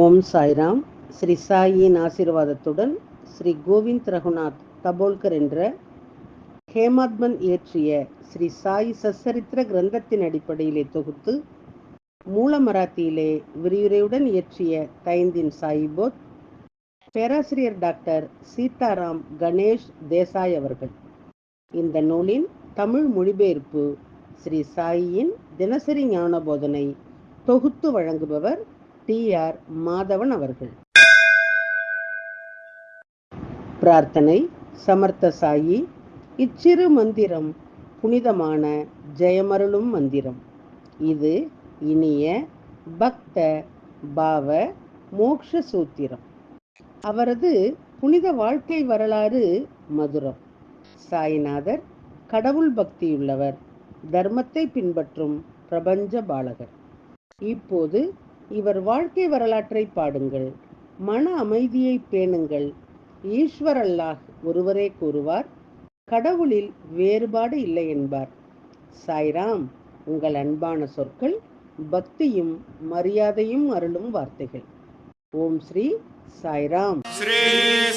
ஓம் சாய்ராம். ஸ்ரீ சாயின் ஆசீர்வாதத்துடன் ஸ்ரீ கோவிந்த் ரகுநாத் தபோல்கர் என்ற ஹேமாத்மன் இயற்றிய ஸ்ரீ சாய் சச்சரித்திர கிரந்தத்தின் அடிப்படையிலே தொகுத்து மூல மராத்தியிலே விரிவுரையுடன் இயற்றிய தைந்தின் சாயிபோத் பேராசிரியர் டாக்டர் சீதாராம் கணேஷ் தேசாய் அவர்கள். இந்த நூலின் தமிழ் மொழிபெயர்ப்பு ஸ்ரீ சாயின் தினசரி ஞான போதனை தொகுத்து வழங்குபவர் டி.ஆர். மாதவன் அவர்கள். பிரார்த்தனை. சமர்த்த சாயி, இச்சிறு மந்திரம் புனிதமான ஜெயமருளும் மந்திரம். இது இனிய பக்த பாவ மோக்ஷ சூத்திரம். அவரது புனித வாழ்க்கை வரலாறு மதுரம். சாய்நாதர் கடவுள் பக்தியுள்ளவர், தர்மத்தை பின்பற்றும் பிரபஞ்ச பாலகர். இப்போது இவர் வாழ்க்கை வரலாற்றை பாடுங்கள். மன அமைதியை பேணுங்கள். ஈஸ்வர் அல்லாஹ் ஒருவரே கூறுவார், கடவுளில் வேறுபாடு இல்லை என்பார். சாய்ராம் உங்கள் அன்பான சொற்கள், பக்தியும் மரியாதையும் அருளும் வார்த்தைகள். ஓம் ஸ்ரீ சாய்ராம். ஸ்ரீ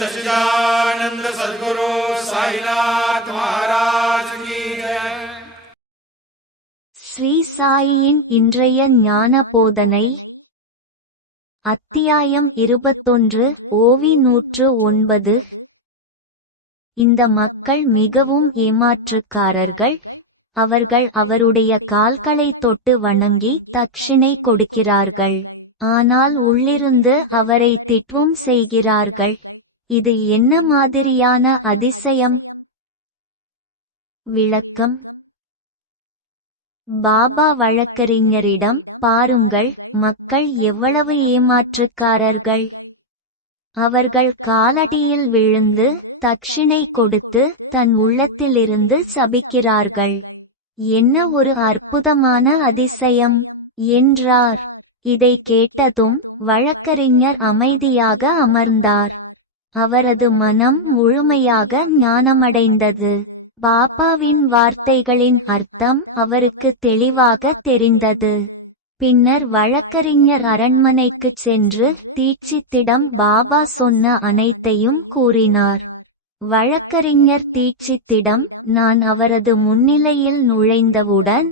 சச்சிதானந்த சத்குரு சாய்நாத் மகாராஜ் கி ஜெய். ஸ்ரீ சாயியின் இன்றைய ஞான போதனை. அத்தியாயம் 21, ஓவி 109. இந்த மக்கள் மிகவும் ஏமாற்றுக்காரர்கள். அவர்கள் அவருடைய கால்களை தொட்டு வணங்கி தட்சிணை கொடுக்கிறார்கள், ஆனால் உள்ளிருந்து அவரை திட்டவும் செய்கிறார்கள். இது என்ன மாதிரியான அதிசயம்? விளக்கம். பாபா வழக்கறிஞரிடம், பாருங்கள், மக்கள் எவ்வளவு ஏமாற்றுக்காரர்கள். அவர்கள் காலடியில் விழுந்து தட்சிணை கொடுத்து தன் உள்ளத்திலிருந்து சபிக்கிறார்கள். என்ன ஒரு அற்புதமான அதிசயம் என்றார். இதை கேட்டதும் வழக்கறிஞர் அமைதியாக அமர்ந்தார். அவரது மனம் முழுமையாக ஞானமடைந்தது. பாபாவின் வார்த்தைகளின் அர்த்தம் அவருக்கு தெளிவாக தெரிந்தது. பின்னர் வழக்கறிஞர் அரண்மனைக்குச் சென்று தீட்சித்திடம் பாபா சொன்ன அனைத்தையும் கூறினார். வழக்கறிஞர் தீட்சித்திடம், நான் அவரது முன்னிலையில் நுழைந்தவுடன்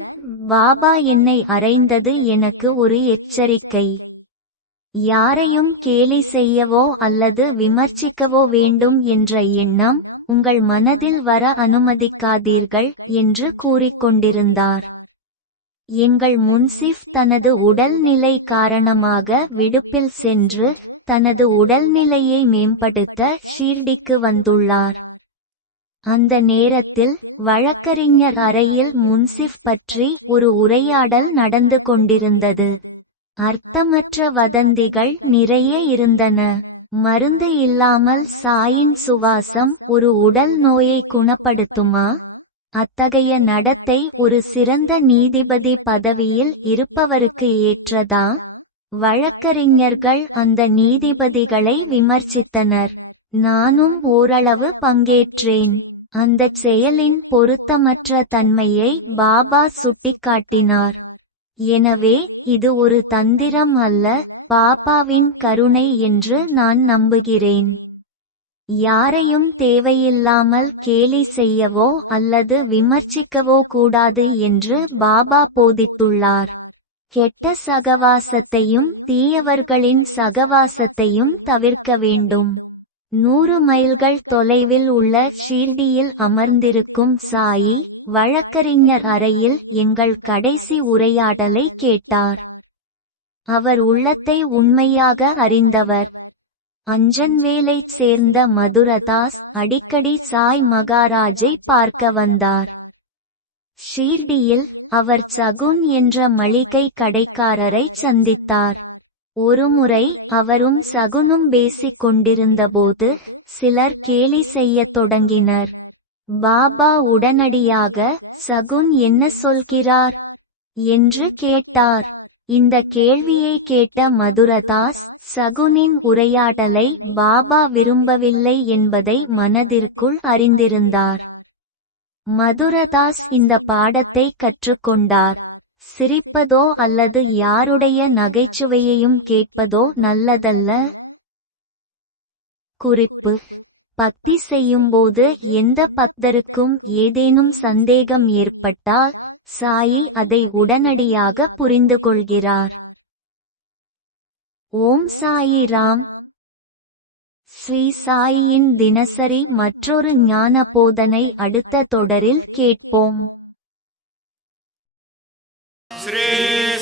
பாபா என்னை அறைந்தது எனக்கு ஒரு எச்சரிக்கை. யாரையும் கேலி செய்யவோ அல்லது விமர்சிக்கவோ வேண்டும் என்ற எண்ணம் உங்கள் மனதில் வர அனுமதிக்காதீர்கள் என்று கூறிக்கொண்டிருந்தார். எங்கள் முன்சிஃப் தனது உடல்நிலை காரணமாக விடுப்பில் சென்று தனது உடல்நிலையை மேம்படுத்த ஷீர்டிக்கு வந்துள்ளார். அந்த நேரத்தில் வழக்கறிஞர் அறையில் முன்சிஃப் பற்றி ஒரு உரையாடல் நடந்து கொண்டிருந்தது. அர்த்தமற்ற வதந்திகள் நிறைய இருந்தன. மருந்து இல்லாமல் சாயின் சுவாசம் ஒரு உடல் நோயை குணப்படுத்துமா? அத்தகைய நடத்தை ஒரு சிறந்த நீதிபதி பதவியில் இருப்பவருக்கு ஏற்றதா? வழக்கறிஞர்கள் அந்த நீதிபதிகளை விமர்சித்தனர். நானும் ஓரளவு பங்கேற்றேன். அந்தச் செயலின் பொருத்தமற்ற தன்மையை பாபா சுட்டிக்காட்டினார். எனவே இது ஒரு தந்திரம் அல்ல, பாபாவின் கருணை என்று நான் நம்புகிறேன். யாரையும் தேவையில்லாமல் கேலி செய்யவோ அல்லது விமர்சிக்கவோ கூடாது என்று பாபா போதித்துள்ளார். கெட்ட சகவாசத்தையும் தீயவர்களின் சகவாசத்தையும் தவிர்க்க வேண்டும். 100 மைல்கள் தொலைவில் உள்ள ஷீர்டியில் அமர்ந்திருக்கும் சாயி வழக்கறிஞர் அறையில் எங்கள் கடைசி உரையாடலை கேட்டார். அவர் உள்ளத்தை உண்மையாக அறிந்தவர். அஞ்சன்வேலைச் சேர்ந்த மதுரதாஸ் அடிக்கடி சாய் மகாராஜை பார்க்க வந்தார். ஷீர்டியில் அவர் சகுன் என்ற மளிகை கடைக்காரரை சந்தித்தார். ஒருமுறை அவரும் சகுனும் பேசிக் கொண்டிருந்தபோது சிலர் கேலி செய்யத் தொடங்கினர். பாபா உடனடியாக, சகுன் என்ன சொல்கிறார் என்று கேட்டார். இந்த கேள்வியை கேட்ட மதுரதாஸ் சகுனின் உரையாடலை பாபா விரும்பவில்லை என்பதை மனதிற்குள் அறிந்திருந்தார். மதுரதாஸ் இந்த பாடத்தை கற்றுக்கொண்டார். சிரிப்பதோ அல்லது யாருடைய நகைச்சுவையையும் கேட்பதோ நல்லதல்ல. குறிப்பு: பக்தி செய்யும்போது எந்த பக்தருக்கும் ஏதேனும் சந்தேகம் ஏற்பட்டால் சாயி அதை உடனடியாக புரிந்துகொள்கிறார். ஓம் சாயி ராம். ஸ்ரீ சாயியின் தினசரி மற்றொரு ஞான போதனை அடுத்த தொடரில் கேட்போம். श्री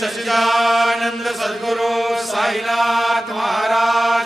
सच्चिदानंद सद्गुरु साईनाथ महाराज